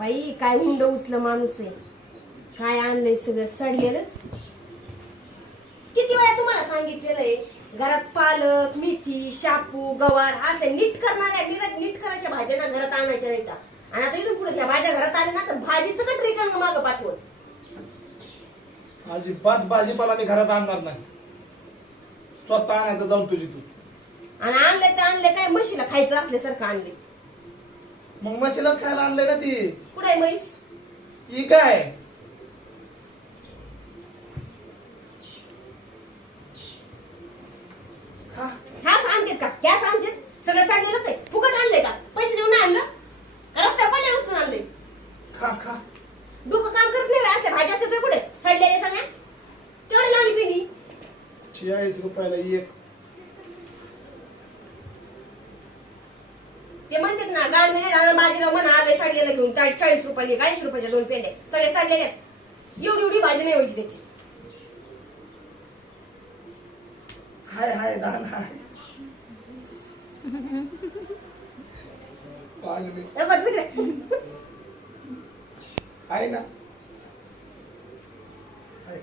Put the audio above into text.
बाई काय हुंड उचलं माणूस आहे. काय आणलंय सगळं सडलेलंच. किती वेळा तुम्हाला सांगितलेलं आहे घरात पालक मेथी शापू गवार असे नीट करणाऱ्या नीट करायच्या भाज्या ना घरात आणायच्या नाही का. आणि आता इथून पुढे ह्या भाज्या घरात आल्या ना तर भाजी सगळं रिटर्न मागं पाठवत. अजिबात भाजीपाला मी घरात आणणार नाही. स्वतः आणायचं जाऊन तुझी तू. आणि आणले ते आणले काय म्हशीला खायचं असल्यासारखं आणले. मग म्हशीलाच खायला आणलंय ना ती. कुठे म्हैस ही काय ह्या सांगतेत का ह्या सांगतेत सगळं चांगलंच आहे. फुकट आणले का पैसे देऊन नाही आणलं. रस्त्यावर पडले उचलून आणले. खा खा डोकं काम करत नाही. असल्या भाज्या असतात कुठे सडलेले सगळ्या तेवढे लावली पिढी. 40 रुपयाला एक. ते म्हणतात ना गाड मिळेल भाजीला म्हणा आले सडलेलं घेऊन 40 रुपयाला 40 रुपयाच्या 2 पेंडे सगळे सडलेलेच. एवढी भाजी नाही व्हायची त्याची. हाय हाय दान हाय पागली आहे ना. आहे.